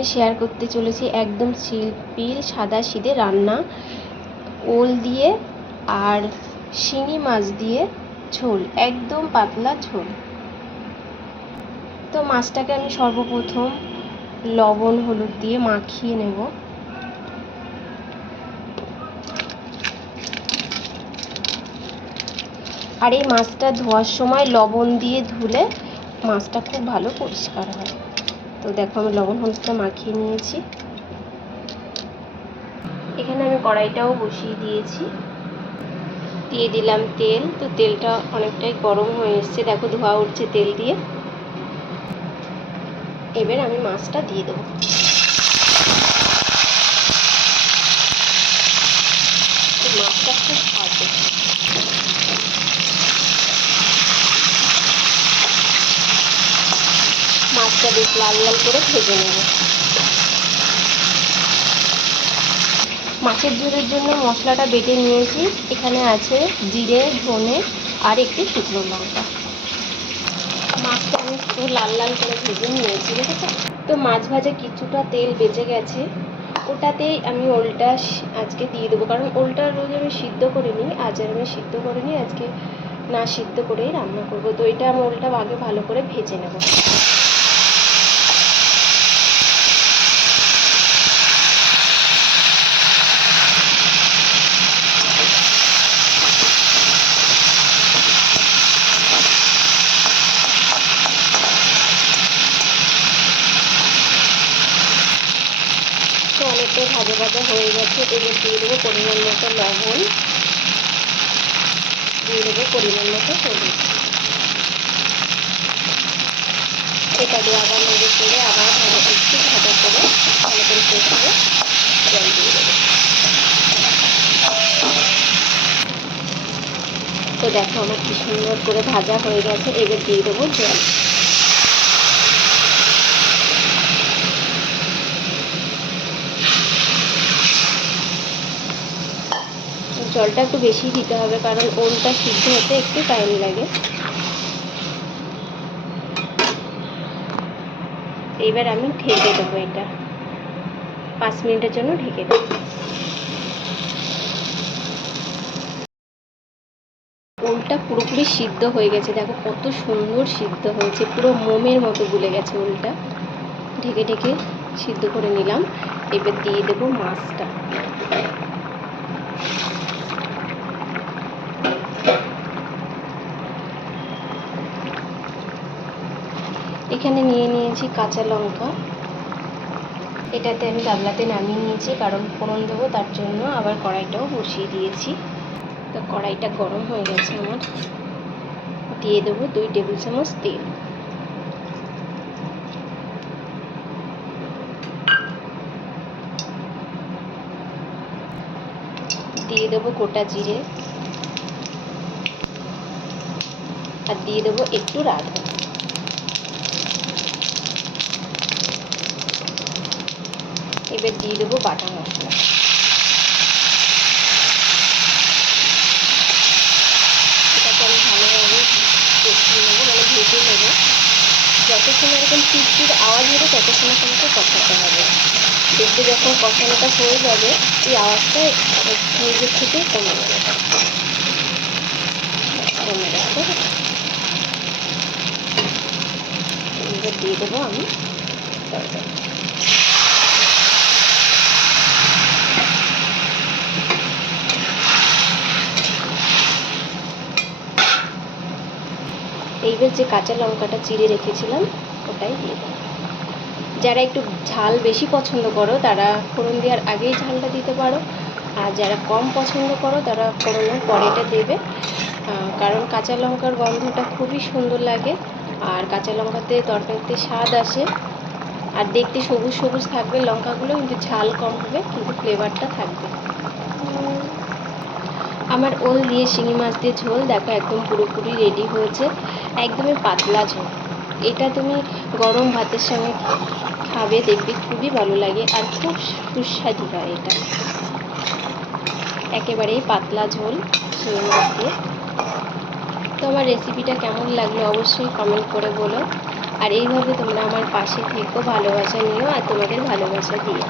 আমি শেয়ার করতে চলেছি একদম সিম্পল সাদা সিদে রান্না। ওল দিয়ে আর শিঙি মাছ দিয়ে ঝোল, একদম পাতলা ঝোল। তো মাছটাকে আমি সর্বপ্রথম লবণ, হলুদ দিয়ে মাখিয়ে নেব। আর এই মাছটা ধোয়ার সময় লবণ দিয়ে ধুলে মাছটা খুব ভালো পরিষ্কার হয়। তো দেখো আমি লবণ হলুদটা মাখিয়ে নিয়েছি। এখানে আমি কড়াইটাও বসিয়ে দিয়েছি। দিয়ে দিলাম তেল, তো তেলটা অনেকটাই গরম হয়ে এসছে। দেখো ধোয়া উঠছে তেল দিয়ে। এবার আমি মাছটা দিয়ে দেবো মাছটা খুব ভাজে মাছটা বেশ লাল লাল করে ভেজে নেব। মাছের ঝোলের জন্য মশলাটা বেটে নিয়েছি। এখানে আছে জিরে, ধনে আর একটি শুকনো লঙ্কা। মাছটা আমি একটু লাল লাল করে ভেজে নিয়েছি, দেখেছ? তো মাছ ভাজা কিছুটা তেল বেঁচে গেছে। ওটাতেই আমি ওলটা আজকে দিয়ে দেবো। কারণ ওলটা রোজ আমি সিদ্ধ করে নিই আজ আর আমি সিদ্ধ করে নিই আজকে না সিদ্ধ করেই রান্না করব। তো এটা আমি ওলটা আগে ভালো করে ভেজে নেব তো অনেকটাই ভাজা ভাজা হয়ে গেছে, এবার দিয়ে দেবো পরিমাণ মতো লবণ। দিয়ে দেবো পরিমাণ মতো হলুদ। এটা দিয়ে আবার নেড়ে চেড়ে আবার ভালো একটু ভাজা করে ভালো করে কষিয়ে জল দিয়ে দেবো। তো দেখো আমার কি সুন্দর করে ভাজা হয়ে গেছে, এবার দিয়ে দেবো জল। জলটা একটু বেশি দিতে হবে, কারণ ওলটা সিদ্ধ হতে একটু টাইম লাগে। এইবার আমি ঢেকে দেবো এটা। পাঁচ মিনিটের জন্য ঢেকে দেবো। ওলটা পুরোপুরি সিদ্ধ হয়ে গেছে। দেখো কত সুন্দর সিদ্ধ হয়েছে। পুরো মোমের মতো গুলে গেছে ওলটা। ঢেকে ঢেকে সিদ্ধ করে নিলাম। এবার দিয়ে দেবো মাছটা। এখানে নিয়ে নিয়েছি কাঁচা লঙ্কা। এটাতে আমি গাবলাতে নামিয়ে নিয়েছি, কারণ ফোড়ন দেবো, তার জন্য আবার কড়াইটাও বসিয়ে দিয়েছি। তো কড়াইটা গরম হয়ে গেছে আমার। দিয়ে দেবো দুই টেবিল চামচ তেল। দিয়ে দেবো গোটা জিরে। আর দিয়ে দেবো একটু রাঁধুন। এবার দিয়ে দেবো বাটা মশলা। এটাকে আমি ভালোভাবে নেব মানে নেব। যতক্ষণ এরকম চিটচিট আওয়াজ হবে ততক্ষণ কিন্তু কষাতে হবে। দেখবে যখন কষানোটা হয়ে যাবে, এই আওয়াজটা নিজের থেকে কমে যাবে। কমে যাবে দিয়ে দেবো আমি তরকারি। এইবার যে কাঁচা লঙ্কাটা চিড়ে রেখেছিলাম, ওটাই দিয়ে দেবো। যারা একটু ঝাল বেশি পছন্দ করো, তারা ফোড়ন দেওয়ার আগেই ঝালটা দিতে পারো। আর যারা কম পছন্দ করো, তারা ফোড়নের পরেটা দেবে। কারণ কাঁচা লঙ্কার গন্ধটা খুবই সুন্দর লাগে, আর কাঁচা লঙ্কাতে তরকারিতে স্বাদ আসে। আর দেখতে সবুজ সবুজ থাকবে লঙ্কাগুলো, কিন্তু ঝাল কম হবে, কিন্তু ফ্লেভারটা থাকবে। আমার ওল দিয়ে শিঙি মাছ দিয়ে ঝোল, দেখো একদম পুরোপুরি রেডি হয়েছে, একদমই পাতলা ঝোল। এটা তুমি গরম ভাতের সঙ্গে খাবে, দেখবে খুবই ভালো লাগে আর খুব সুস্বাদু হয় এটা। একেবারেই পাতলা ঝোল শিঙি মাছ দিয়ে। তো আমার রেসিপিটা কেমন লাগল অবশ্যই কমেন্ট করে বলো। আর এইভাবে তোমরা আমার পাশে থেকো, ভালোবাসা নিও আর তোমাদের ভালোবাসা দিও